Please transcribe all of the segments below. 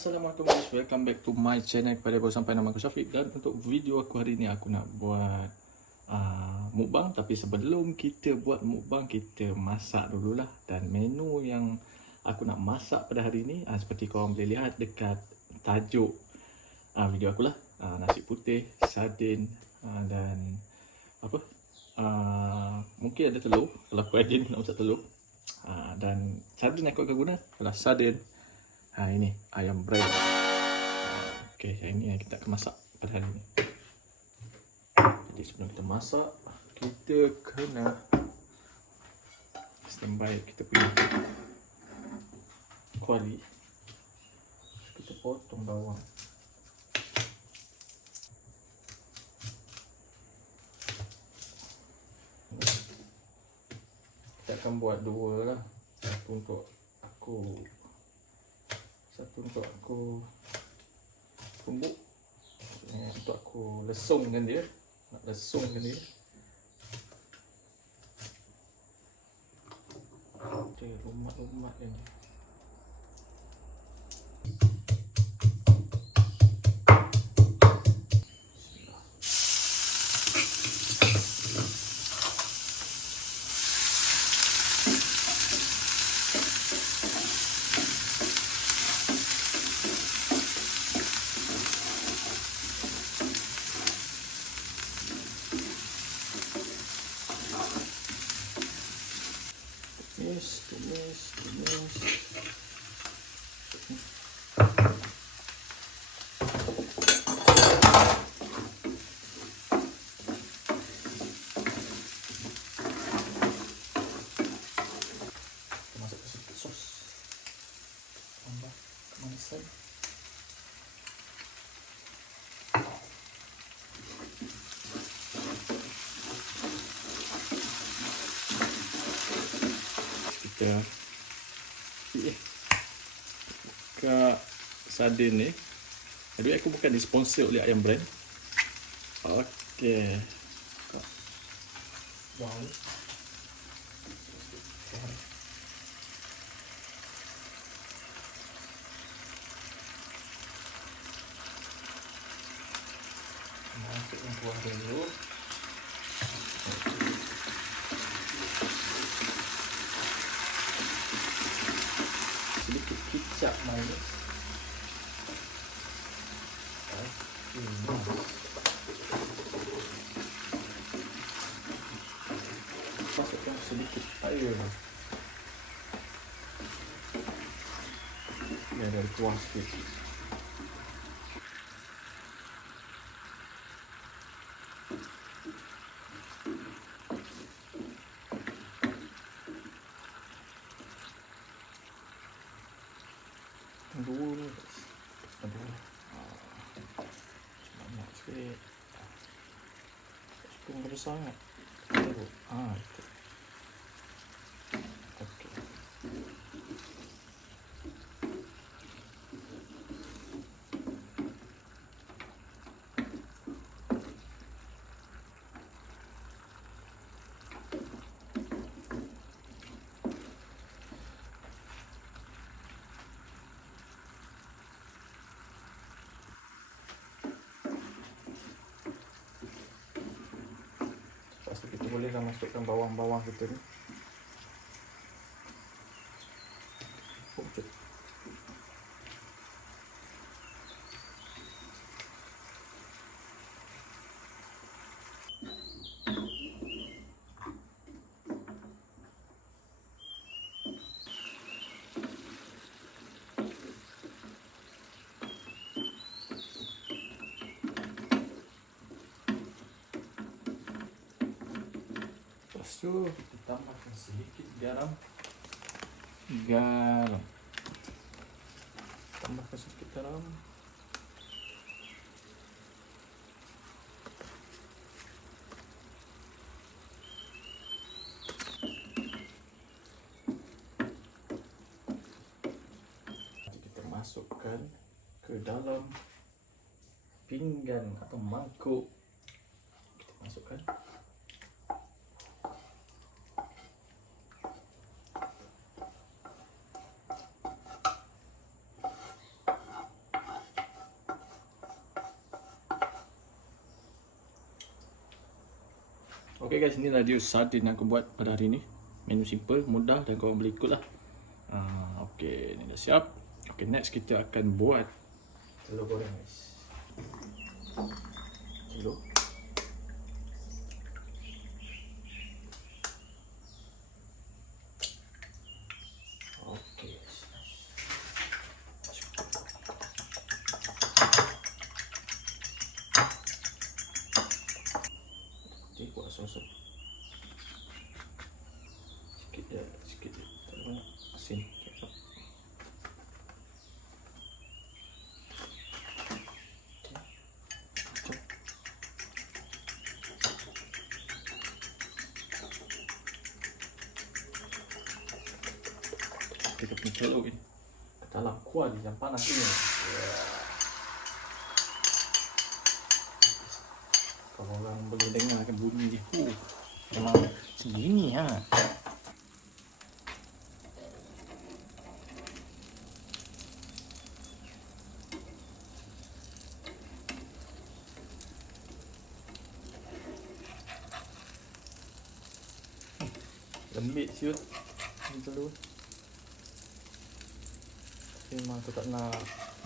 Assalamualaikum guys, welcome back to my channel. Kepada baru sampai nama aku Syafiq. Dan untuk video aku hari ni aku nak buat uh, mukbang. Tapi sebelum kita buat mukbang kita masak dululah. Dan menu yang aku nak masak pada hari ni uh, seperti korang boleh lihat dekat tajuk uh, video aku lah. Uh, nasi putih, sardin uh, dan apa? Uh, mungkin ada telur. Kalau aku ada nak masak telur. Uh, dan sardin yang aku akan guna adalah sardin Ha ini ayam brand. Okey, yang ini yang kita akan masak pada hari ini. Jadi sebelum kita masak, kita kena standby kita punya kuali. Kita potong bawang. Kita akan buat dua lah. Satu untuk aku satu untuk aku tumbuk. Maksudnya untuk aku lesungkan dia. Nak lesungkan dia. Okey, lumat-lumat ni. tumis, kemanisan kita eh, buka sardin ni jadi aku bukan disponsor oleh ayam brand Okey. Wow. Masuk yang kuah dulu. sedikit kicap manis. Masukkan sedikit air. Biar ada kuah sikit. Enteresan ya. Bu. Ha, bolehlah masukkan bawang-bawang kita ni. Lepas tu kita tambahkan sedikit garam. Garam. Tambahkan sedikit garam. Kita masukkan ke dalam pinggan atau mangkuk. Kita masukkan. Okay guys, inilah dia sardin yang aku buat pada hari ni. Menu simple, mudah dan korang boleh ikut lah. Uh, okay, ni dah siap. Okay, next kita akan buat telur goreng guys. Telur. Okay. Nanti buat sos Sikit je, sikit je Tak ada banyak Asin kecap Okay. Kecap. Telur ni dalam kuah ni yang panas ni. Kalau orang boleh dengarkan bunyi dia huh, Memang segini ha. Lembik siut. Ni telur Memang aku tak nak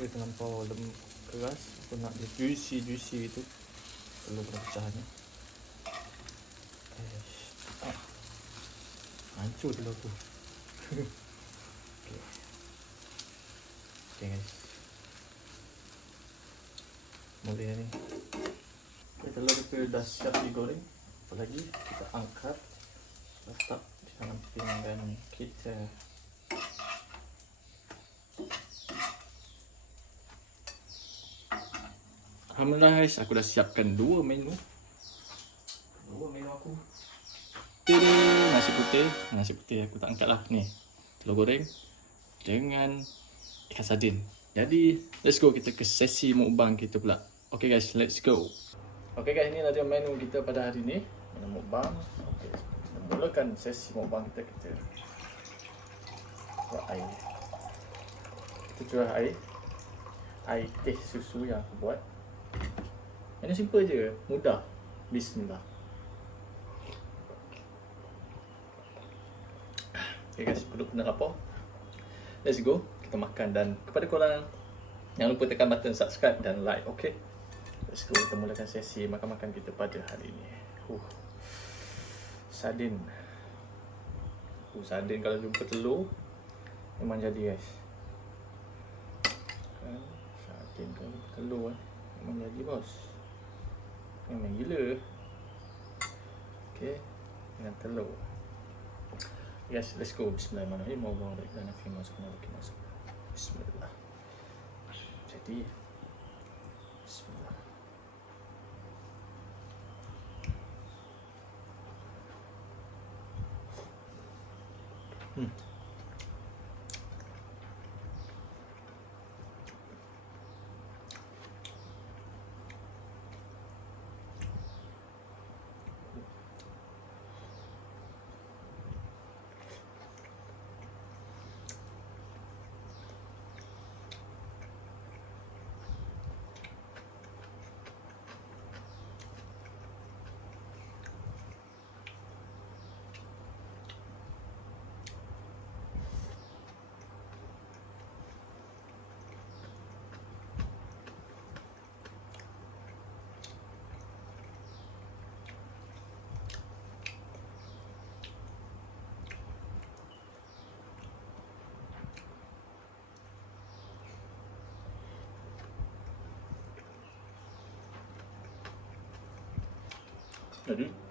Dia terlampau lem keras Aku nak dia juicy-juicy gitu. Telur kena pecah ni. Eish. Ah. Hancur telur tu Okay. Okay guys. Boleh ni. Okay, telur kita dah siap digoreng. Apa lagi? Kita angkat. Letak di dalam pinggan kita. Alhamdulillah guys, aku dah siapkan dua menu. Dua menu aku. Tada, nasi putih. Nasi putih aku tak angkat lah. Ni, telur goreng dengan ikan sardin. Jadi, let's go kita ke sesi mukbang kita pula. Okay guys, let's go. Okay guys, ni adalah menu kita pada hari ni. Menu mukbang. Okay, kita mulakan sesi mukbang kita. Kita buat air. Kita curah air. Air teh susu yang aku buat. Ini simple je, mudah. Bismillah. Okay guys, perlu kena lapar. Let's go. Kita makan dan kepada korang jangan lupa tekan button subscribe dan like, okay? Let's go. Kita mulakan sesi makan-makan kita pada hari ini. Huh. Sardin. Uh, sardin kalau jumpa telur memang jadi guys. Kan? Sardin kalau jumpa telur eh. Memang jadi bos. Memang gila. Okay. Dengan telur. Yes, let's go. Bismillahirrahmanirrahim. Allahumma barik lana fi ma razaqtana wa Bismillah. Jadi Bismillah. Hmm. Jadi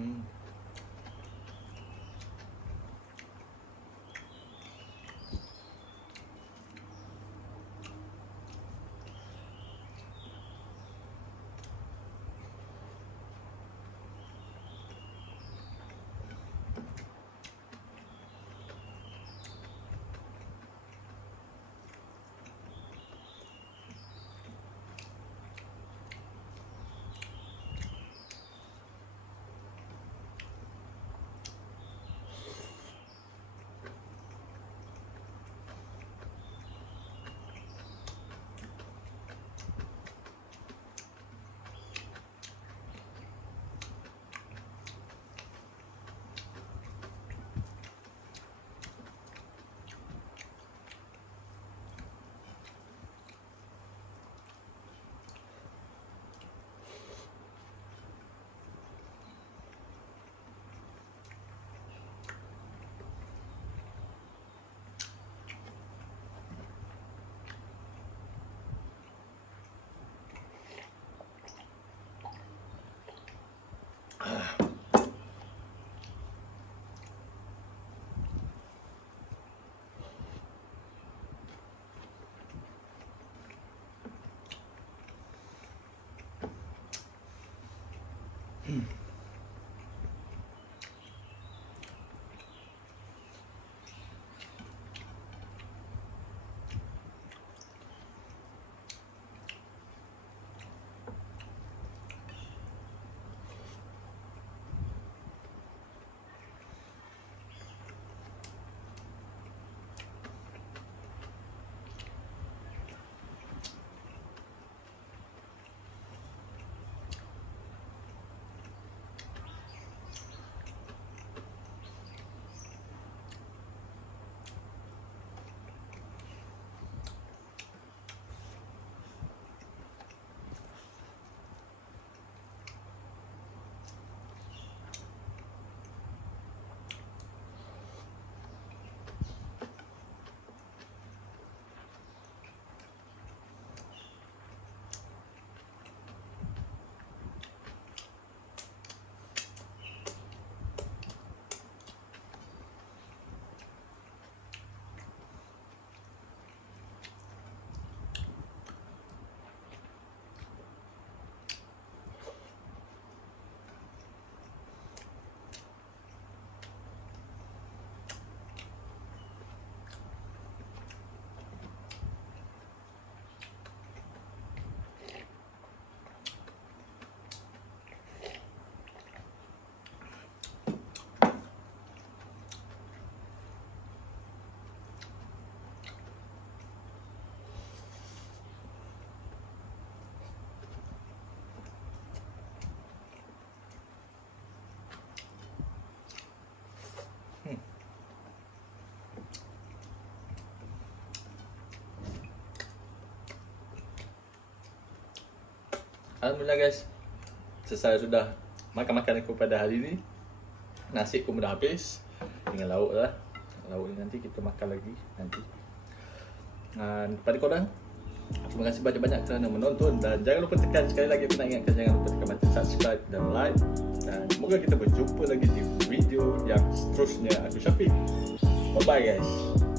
Mm. Alhamdulillah guys. Selesai sudah Makan-makan aku pada hari ni Nasi pun dah habis. Dengan lauk lah. Lauk ni nanti kita makan lagi Nanti. Dan kepada korang Terima kasih banyak-banyak kerana menonton. Dan jangan lupa tekan sekali lagi Aku nak ingatkan Jangan lupa tekan button subscribe dan like. Dan semoga kita berjumpa lagi di video yang seterusnya. Aku Syafiq. Bye bye guys